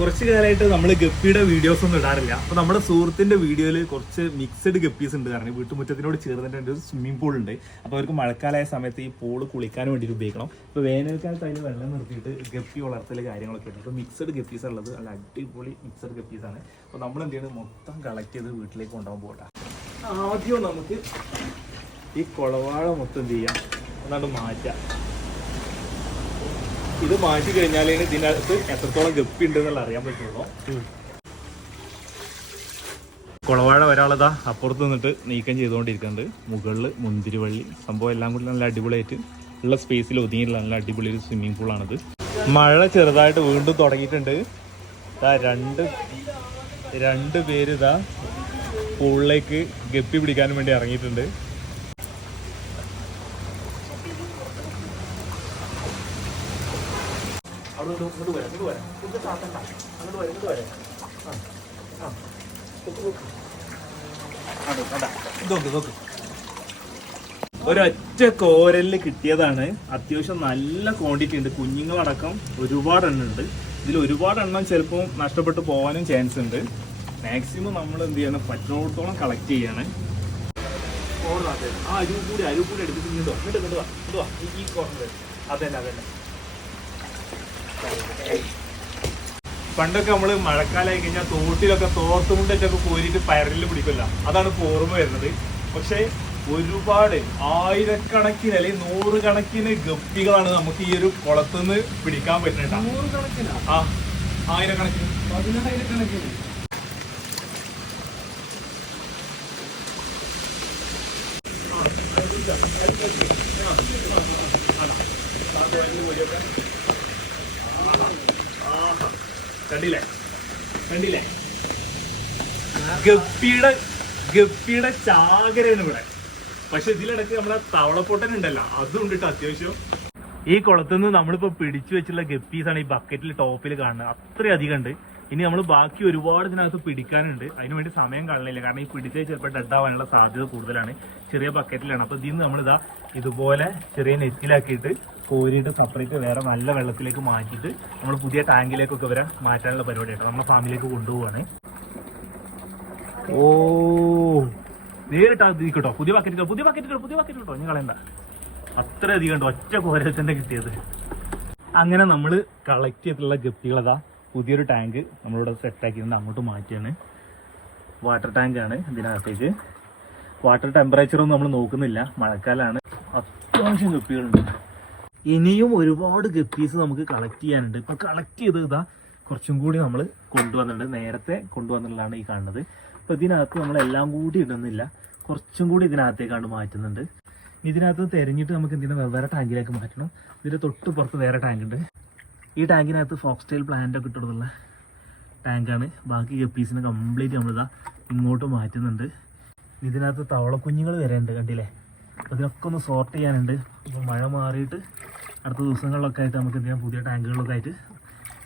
കുറച്ച് കാലമായിട്ട് നമ്മൾ ഗപ്പിയുടെ വീഡിയോസ് ഒന്നും ഇടാറില്ല. അപ്പൊ നമ്മുടെ സുഹൃത്തിന്റെ വീഡിയോയിൽ കുറച്ച് മിക്സഡ് ഗപ്പീസ് ഉണ്ട്. കാരണം വീട്ടുമുറ്റത്തിനോട് ചേർന്നിട്ട് ഒരു സ്വിമ്മിംഗ് പൂൾ ഉണ്ട്. അപ്പൊ അവർക്ക് മഴക്കാലമായ സമയത്ത് ഈ പൂൾ കുളിക്കാൻ വേണ്ടിയിട്ട് ഉപയോഗിക്കണം. ഇപ്പൊ വേനൽക്കാലത്ത് അതിന് വെള്ളം നിർത്തിയിട്ട് ഗപ്പി വളർത്തൽ കാര്യങ്ങളൊക്കെ ഉണ്ട്. അപ്പൊ മിക്സഡ് ഗപ്പീസ് ഉള്ളത് നല്ല അടിപൊളി മിക്സഡ് ഗപ്പീസ് ആണ്. അപ്പൊ നമ്മൾ എന്ത് ചെയ്യണം? മൊത്തം കളക്ട് ചെയ്ത് വീട്ടിലേക്ക് കൊണ്ടുപോകാൻ പോകട്ടെ. ആദ്യം നമുക്ക് ഈ കുളവാഴ മൊത്തം എന്ത് ചെയ്യാം? എന്നാണ്ട് മാറ്റാം. ഇത് മാറ്റി കഴിഞ്ഞാലേ ഇതിനകത്ത് എത്രത്തോളം ഗപ്പി ഉണ്ട് എന്നുള്ള അറിയാൻ പറ്റുള്ളൂ. കുളവാഴ ഒരാളതാ അപ്പുറത്ത് നിന്നിട്ട് നീക്കം ചെയ്തുകൊണ്ടിരിക്കുന്നുണ്ട്. മുകളിൽ മുന്തിരിവള്ളി. സംഭവം എല്ലാം കൂടി നല്ല അടിപൊളിയായിട്ട് ഉള്ള സ്പേസിൽ ഒതുങ്ങിയിട്ടുള്ള നല്ല അടിപൊളി ഒരു സ്വിമ്മിംഗ് പൂളാണിത് മഴ ചെറുതായിട്ട് വീണ്ടും തുടങ്ങിയിട്ടുണ്ട്. ഇതാ രണ്ട് രണ്ട് പേര് ഇതാ പൂളിലേക്ക് ഗപ്പി പിടിക്കാൻ വേണ്ടി ഇറങ്ങിയിട്ടുണ്ട്. അവിടെ അങ്ങോട്ട് കോരലിൽ കിട്ടിയതാണ്. അത്യാവശ്യം നല്ല ക്വാണ്ടിറ്റി ഉണ്ട്. കുഞ്ഞുങ്ങളടക്കം ഒരുപാട് എണ്ണം ഉണ്ട്. ഇതിൽ ഒരുപാട് എണ്ണം ചിലപ്പോൾ നഷ്ടപ്പെട്ടു പോകാനും ചാൻസ് ഉണ്ട്. മാക്സിമം നമ്മൾ എന്ത് ചെയ്യണം? പറ്റുന്നിടത്തോളം കളക്ട് ചെയ്യാണ്. ആ അരിവ് കൂടി അരിവ് കൂടി എടുത്തിട്ട് ഇങ്ങോട്ട് ഇങ്ങോട്ട് വാ. ഇങ്ങോട്ട് വാ. ഈ കോർണർ അതന്നെ അതന്നെ. പണ്ടൊക്കെ നമ്മൾ മഴക്കാലമായി കഴിഞ്ഞാൽ തോട്ടിലൊക്കെ തോർത്തുമുണ്ടൊക്കെ കോരിയിട്ട് പയറിൽ പിടിക്കില്ല അതാണ് ഇപ്പൊ ഓർമ്മ വരുന്നത് പക്ഷെ ഒരുപാട് ആയിരക്കണക്കിന് അല്ലെങ്കിൽ നൂറുകണക്കിന് ഗപ്പികളാണ് നമുക്ക് ഈ ഒരു കുളത്തുനിന്ന് പിടിക്കാൻ പറ്റുന്നുണ്ട് ആ ആയിരക്കണക്കിന് പതിനായിരക്കണക്കിന് കണ്ടില്ലേ? കണ്ടില്ലേ? ഗപ്പിയുടെ ഗപ്പിയുടെ ചാകരയാണ് ഇവിടെ. പക്ഷെ ഇതിലിടക്ക് നമ്മളെ തവളപ്പൊട്ടൻ ഉണ്ടല്ലോ അതും ഉണ്ടിട്ട് അത്യാവശ്യം? ഈ കുളത്തിൽ നിന്ന് നമ്മളിപ്പോ പിടിച്ചു വെച്ചിട്ടുള്ള ഗപ്പീസ് ആണ് ഈ ബക്കറ്റിൽ ടോപ്പിൽ കാണുന്നത്. അത്രയധികം ഉണ്ട്. ഇനി നമ്മൾ ബാക്കി ഒരുപാട് ഇതിനകത്ത് പിടിക്കാനുണ്ട്. അതിനു വേണ്ടി സമയം കാണുന്നില്ല കാരണം ഈ പിടിച്ചത് ചിലപ്പോൾ ഡെഡ് ആവാനുള്ള സാധ്യത കൂടുതലാണ്. ചെറിയ ബക്കറ്റിലാണ് അപ്പൊ ഇതിൽ നിന്ന് നമ്മളിതാ ഇതുപോലെ ചെറിയ നെറ്റിലാക്കിയിട്ട് കോരിയിട്ട് സെപ്പറേറ്റ് വേറെ നല്ല വെള്ളത്തിലേക്ക് മാറ്റിയിട്ട് നമ്മൾ പുതിയ ടാങ്കിലേക്കൊക്കെ വരെ മാറ്റാനുള്ള പരിപാടിയായിട്ട് നമ്മുടെ ഫാമിലേക്ക് കൊണ്ടുപോവാണ്. ഓ നേരിട്ട് അത് കേട്ടോ. പുതിയ ബക്കറ്റ് പുതിയ ബക്കറ്റ് പുതിയ ബക്കറ്റ് കേട്ടോ. ഇനി കളയണ്ട. അത്ര അധികം ഉണ്ട് ഒറ്റ കോരൽ തന്നെ കിട്ടിയത്. അങ്ങനെ നമ്മൾ കളക്ട് ചെയ്തിട്ടുള്ള ഗപ്പികളതാ പുതിയൊരു ടാങ്ക് നമ്മളിവിടെ സെറ്റാക്കിയിട്ടുണ്ട് അങ്ങോട്ട് മാറ്റിയാണ്. വാട്ടർ ടാങ്ക് ആണ് ഇതിനകത്തേക്ക്. വാട്ടർ ടെമ്പറേച്ചർ ഒന്നും നമ്മൾ നോക്കുന്നില്ല. മഴക്കാലാണ്. അത്യാവശ്യം ഗപ്പികളുണ്ട് ഇനിയും ഒരുപാട് ഗപ്പീസ് നമുക്ക് കളക്ട് ചെയ്യാനുണ്ട്. ഇപ്പൊ കളക്ട് ചെയ്ത് ഇതാ കുറച്ചും കൂടി നമ്മൾ കൊണ്ടുവന്നിട്ടുണ്ട്. നേരത്തെ കൊണ്ടുവന്നിട്ടുള്ളതാണ് ഈ കാണുന്നത്. അപ്പൊ ഇതിനകത്ത് നമ്മൾ എല്ലാം കൂടി ഇടുന്നില്ല. കുറച്ചും കൂടി ഇതിനകത്തേക്കാണ് മാറ്റുന്നുണ്ട്. ഇതിനകത്ത് തെരഞ്ഞിട്ട് നമുക്ക് എന്തിനാ വെവ്വേറെ ടാങ്കിലേക്ക് മാറ്റണം. ഇതിന്റെ തൊട്ട് പുറത്ത് വേറെ ടാങ്ക് ഉണ്ട്. ഈ ടാങ്കിനകത്ത് ഫോക്സ്റ്റൈൽ പ്ലാന്റ് ഒക്കെ ഇട്ടിട്ടുള്ള ടാങ്കാണ്. ബാക്കി ഗപ്പീസിനെ കംപ്ലീറ്റ് നമ്മളിതാ ഇങ്ങോട്ട് മാറ്റുന്നുണ്ട്. ഇതിനകത്ത് തവളക്കുഞ്ഞുങ്ങൾ വരെ ഉണ്ട് കണ്ടില്ലേ? അപ്പോൾ ഇതിനൊക്കെ ഒന്ന് സോർട്ട് ചെയ്യാനുണ്ട്. ഇപ്പൊ മഴ മാറിയിട്ട് അടുത്ത ദിവസങ്ങളിലൊക്കെ ആയിട്ട് നമുക്ക് എന്തെങ്കിലും പുതിയ ടാങ്കുകളൊക്കെ ആയിട്ട്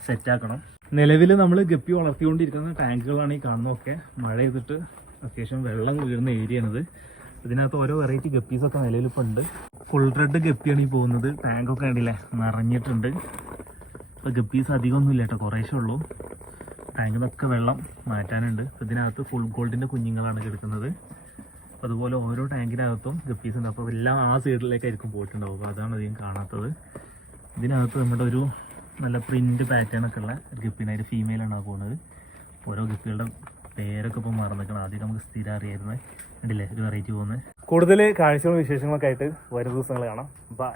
സെറ്റ് ആക്കണം. നിലവിൽ നമ്മൾ ഗപ്പി വളർത്തിക്കൊണ്ടിരിക്കുന്ന ടാങ്കുകളാണ് ഈ കാണുന്നതൊക്കെ. മഴ ചെയ്തിട്ട് അത്യാവശ്യം വെള്ളം വീഴുന്ന ഏരിയ ആണിത് ഇതിനകത്ത് ഓരോ വെറൈറ്റി ഗപ്പീസൊക്കെ നിലയിൽ ഇപ്പോൾ ഉണ്ട് ഫുൾ റെഡ് ഗപ്പിയാണ് ഈ പോകുന്നത്. ടാങ്കൊക്കെ കണ്ടില്ലേ? നിറഞ്ഞിട്ടുണ്ട്. ഇപ്പോൾ ഗപ്പീസ് അധികമൊന്നും ഇല്ല കേട്ടോ. കുറേശ്ശേ ഉള്ളൂ. ടാങ്കിലൊക്കെ വെള്ളം മാറ്റാനുണ്ട്. ഇതിനകത്ത് ഫുൾ ഗോൾഡിന്റെ കുഞ്ഞുങ്ങളാണ് കിടക്കുന്നത്. അതുപോലെ ഓരോ ടാങ്കിനകത്തും ഗപ്പീസ് ഉണ്ട്. അപ്പോൾ എല്ലാം ആ സൈഡിലേക്കായിരിക്കും പോയിട്ടുണ്ടാവും അപ്പോൾ അതാണ് അധികം കാണാത്തത്. ഇതിനകത്ത് നമ്മുടെ ഒരു നല്ല പ്രിന്റ് പാറ്റേൺ ഒക്കെ ഉള്ള ഒരു ഗപ്പിനായിട്ട് ഫീമെയിലാണ് പോകുന്നത്. ഓരോ ഗപ്പികളുടെ പേരൊക്കെ ഇപ്പോൾ മറന്നിക്കണം ആദ്യം നമുക്ക് സ്ഥിരം അറിയായിരുന്നു. കണ്ടില്ലേ? ഒരു വെറൈറ്റി പോകുന്നത് കൂടുതൽ കാഴ്ചകളും വിശേഷങ്ങളൊക്കെ ആയിട്ട് വരും ദിവസങ്ങൾ കാണാം. ബൈ